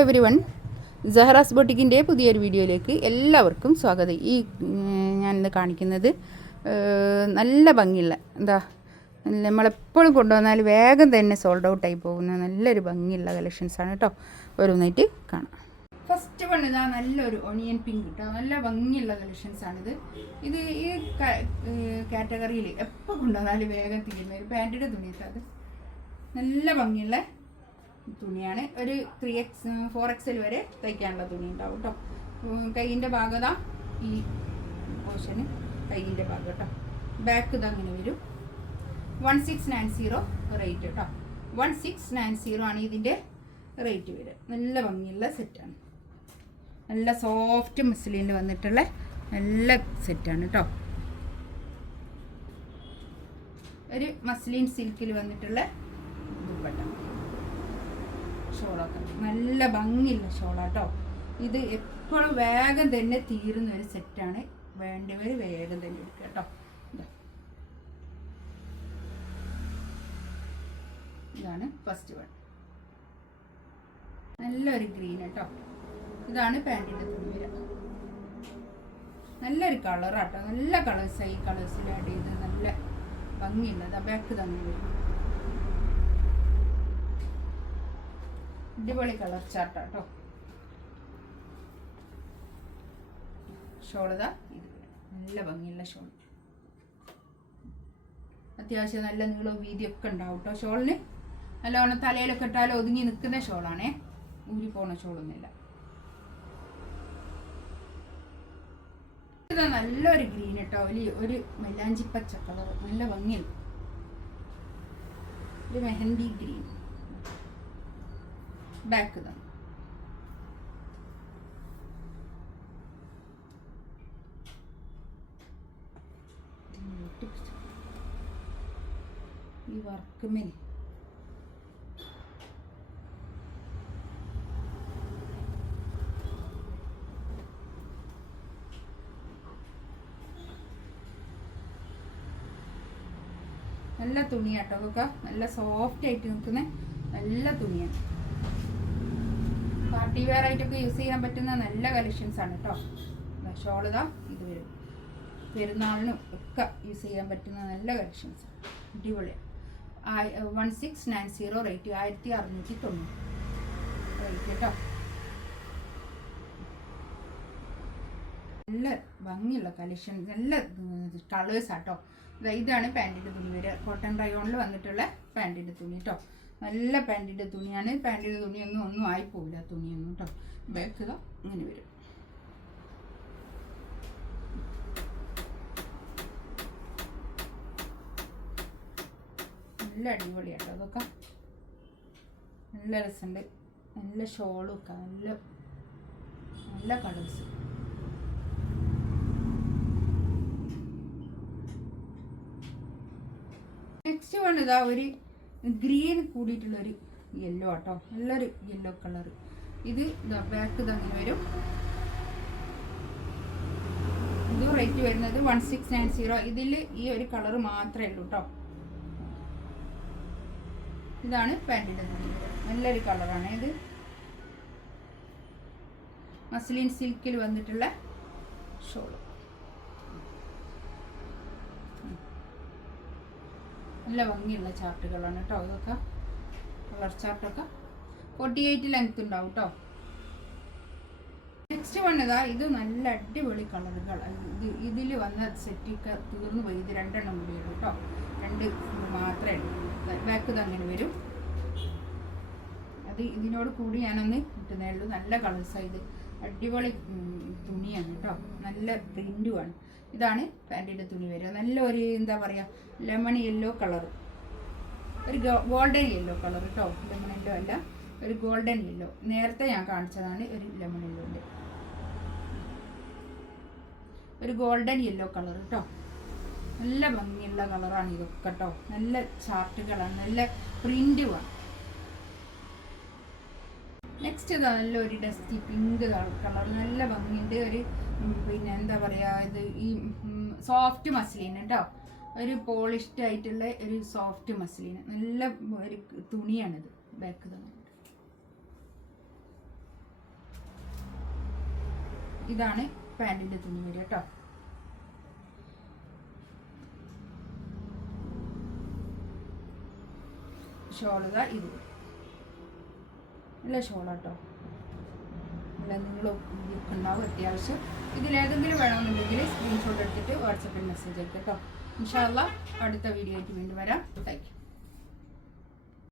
Every one Jahra's ബൊട്ടിക്കിന്റെ പുതിയൊരു വീഡിയോയിലേക്ക് എല്ലാവർക്കും സ്വാഗതം. ഈ ഞാനിന്ന് കാണിക്കുന്നത് നല്ല ഭംഗിയുള്ള എന്താ നമ്മളെപ്പോഴും കൊണ്ടുവന്നാൽ വേഗം തന്നെ സോൾഡ് ഔട്ടായി പോകുന്ന നല്ലൊരു ഭംഗിയുള്ള കളക്ഷൻസാണ് കേട്ടോ ഓരോന്നായിട്ട് കാണാം. ഫസ്റ്റ് വൺ ഇതാ നല്ലൊരു ഒണിയൻ പിങ്ക് കേട്ടോ നല്ല ഭംഗിയുള്ള കളക്ഷൻസാണിത് ഇത് ഈ കാറ്റഗറിയിൽ എപ്പോൾ കൊണ്ടുവന്നാലും വേഗം തീരുന്ന ഒരു പാന്റിന്റെ തുണിയിട്ടത് നല്ല ഭംഗിയുള്ള തുണിയാണ്. ഒരു ത്രീ എക്സ് ഫോർ എക്സൽ വരെ തയ്ക്കാനുള്ള തുണി ഉണ്ടാവും കേട്ടോ കൈയിന്റെ ഭാഗത ഈ പോർഷന് കൈയിന്റെ ഭാഗം കേട്ടോ ബാക്ക് ഇത് അങ്ങനെ വരും. One six nine zero rate കേട്ടോ വൺ സിക്സ് നയൻ സീറോ ആണ് ഇതിന്റെ റേറ്റ് വരിക. നല്ല ഭംഗിയുള്ള സെറ്റാണ് നല്ല സോഫ്റ്റ് മുസ്ലിന് വന്നിട്ടുള്ള നല്ല സെറ്റാണ് കേട്ടോ ഒരു മസ്ലിൻ സിൽക്കിൽ വന്നിട്ടുള്ള ദുപ്പട്ട. ഷോളൊക്കെ. നല്ല ഭംഗിയുള്ള ഷോളാട്ടോ. ഇത് എപ്പോഴും വേഗം തന്നെ തീരുന്ന ഒരു സെറ്റാണ്. വേണ്ടവർ വേഗം തന്നെ എടുക്കുക കേട്ടോ. ഇതാ. ഇതാണ് ഫസ്റ്റ് വൺ നല്ലൊരു ഗ്രീൻ കേട്ടോ. ഇതാണ് പാന്റിന്റെ തുണി വരിക നല്ലൊരു കളറാട്ടോ. നല്ല കളേഴ്സ് ഈ കളേഴ്സിൽ ആഡ് ചെയ്ത് നല്ല ഭംഗിയുള്ളത്. ആ ബാക്ക് തന്നെ വരും അടിപൊളി കളർ ചാർട്ടാട്ടോ ഷോളതാ ഇത് നല്ല ഭംഗിയുള്ള ഷോൾ. അത്യാവശ്യം നല്ല നീളവും വീതിയൊക്കെ ഉണ്ടാവും കേട്ടോ ഷോളിന്. നല്ലവണ്ണം തലയിലൊക്കെ ഇട്ടാലും ഒതുങ്ങി നിൽക്കുന്ന ഷോളാണേ. ഊരി പോണ ഷോളൊന്നുമില്ല. നല്ലൊരു ഗ്രീൻ കേട്ടോ ഒരു ഒരു മെല്ലാഞ്ചിപ്പച്ച പച്ച കളർ നല്ല ഭംഗിയുണ്ട്. ഒരു മെഹന്തി ഗ്രീൻ. Back them. ഈ വർക്ക് മേൽ നല്ല തുണിയാട്ടോ അതൊക്കെ നല്ല സോഫ്റ്റ് ആയിട്ട് നിൽക്കുന്ന നല്ല തുണിയാണ്. പാർട്ടി വെയർ ആയിട്ടൊക്കെ യൂസ് ചെയ്യാൻ പറ്റുന്ന നല്ല കളക്ഷൻസ് ആണ് കേട്ടോ ഷോൾ ഇതാ വരും. പെരുന്നാളിനും ഒക്കെ യൂസ് ചെയ്യാൻ പറ്റുന്ന നല്ല കളക്ഷൻസ് അടിപൊളിയാണ് one six nine zero rate ആയിരത്തി അറുന്നൂറ്റി തൊണ്ണൂറ്. റേറ്റ് കേട്ടോ നല്ല ഭംഗിയുള്ള കളക്ഷൻ നല്ല കളേഴ്സ് ആട്ടോ ഇതാണ് പാന്റിന്റെ തുണി. വരിക കോട്ടൺ റയോണിൽ വന്നിട്ടുള്ള പാന്റിന്റെ തുണി കേട്ടോ നല്ല പാന്റിന്റെ തുണിയാണ്. പാന്റിന്റെ തുണിയൊന്നും ഒന്നും ആയിപ്പോവില്ല തുണിയൊന്നും കേട്ടോ ബാക്ക് ഇങ്ങനെ വരും. നല്ല അടിപൊളിയാട്ടോ അതൊക്കെ. നല്ല രസമുണ്ട് നല്ല ഷോളും ഒക്കെ. നല്ല നല്ല കളേഴ്സ്. നെക്സ്റ്റ് വൺ ഇതാ ഒരു ഗ്രീൻ കൂടിയിട്ടുള്ളൊരു യെല്ലോ ആട്ടോ. നല്ലൊരു യെല്ലോ കളർ ഇത് ബാക്ക് തന്നെ വരും. ഇത് റേറ്റ് വരുന്നത് വൺ സിക്സ് നയൻ സീറോ ഇതിൽ ഈ ഒരു കളർ മാത്രമേ ഉള്ളൂ കേട്ടോ ഇതാണ് പാന്റിന്റെ നല്ലൊരു കളറാണ് ഇത്. മസ്ലിൻ സിൽക്കിൽ വന്നിട്ടുള്ള ഷോൾ നല്ല ഭംഗിയുള്ള ചാർട്ടുകളാണ് കേട്ടോ ഇതൊക്കെ. കളർ ചാർട്ടൊക്കെ ഫോർട്ടി എയ്റ്റ് ലെങ്ത് ഉണ്ടാവും കേട്ടോ നെക്സ്റ്റ് വൺ ഇതാ നല്ല അടിപൊളി കളറുകൾ. ഇത് ഇതിൽ വന്ന സെറ്റൊക്കെ തീർന്നു പോയി. ഇത് രണ്ടെണ്ണം കൂടി ഉള്ളൂ കേട്ടോ രണ്ട് മാത്രമേ ഉള്ളൂ. ബാക്ക് ഇത് അങ്ങനെ വരും. അത് ഇതിനോട് കൂടി ഞാനൊന്ന് കിട്ടുന്നേ ഉള്ളൂ. നല്ല കളേഴ്സാണ് ഇത് അടിപൊളി തുണിയാണ് കേട്ടോ നല്ല പ്രിന്റുമാണ് ഇതാണ് പാന്റിന്റെ തുണി വരിക നല്ല ഒരു എന്താ പറയുക ലെമൺ യെല്ലോ കളർ ഒരു ഗോൾഡൻ യെല്ലോ കളർ കേട്ടോ ലെമൺ യെല്ലോ അല്ല ഒരു ഗോൾഡൻ യെല്ലോ നേരത്തെ ഞാൻ കാണിച്ചതാണ് ഒരു ലെമൺ യെല്ലോന്റെ ഒരു ഗോൾഡൻ യെല്ലോ കളർ കേട്ടോ നല്ല ഭംഗിയുള്ള കളറാണ് ഇതൊക്കെ കേട്ടോ നല്ല ചാർട്ടുകളാണ് നല്ല പ്രിന്റുമാണ് നെക്സ്റ്റ് നല്ലൊരു ഡസ്റ്റി പിങ്ക് കളർ നല്ല ഭംഗിയുണ്ട്. ഒരു പിന്നെ എന്താ പറയുക ഇത് ഈ സോഫ്റ്റ് മസ്ലിൻ കേട്ടോ ഒരു പോളിഷ്ഡ് ആയിട്ടുള്ള ഒരു സോഫ്റ്റ് മസ്ലിൻ നല്ല ഒരു തുണിയാണിത് ബാക്ക് ഇതാണ് പാന്റിന്റെ തുണി വരിക കേട്ടോ ഷോളുക ഇത്. നല്ല ഷോളാട്ടോ കേട്ടോ അല്ല നിങ്ങൾ ഉണ്ടാവും അത്യാവശ്യം. ഇതിലേതെങ്കിലും വേണമെന്നുണ്ടെങ്കിൽ സ്ക്രീൻഷോട്ട് എടുത്തിട്ട് വാട്സപ്പിൽ മെസ്സേജ് അയക്കാം കേട്ടോ ഇൻഷാല്ല അടുത്ത വീഡിയോയ്ക്ക് വീണ്ടും വരാം. താങ്ക്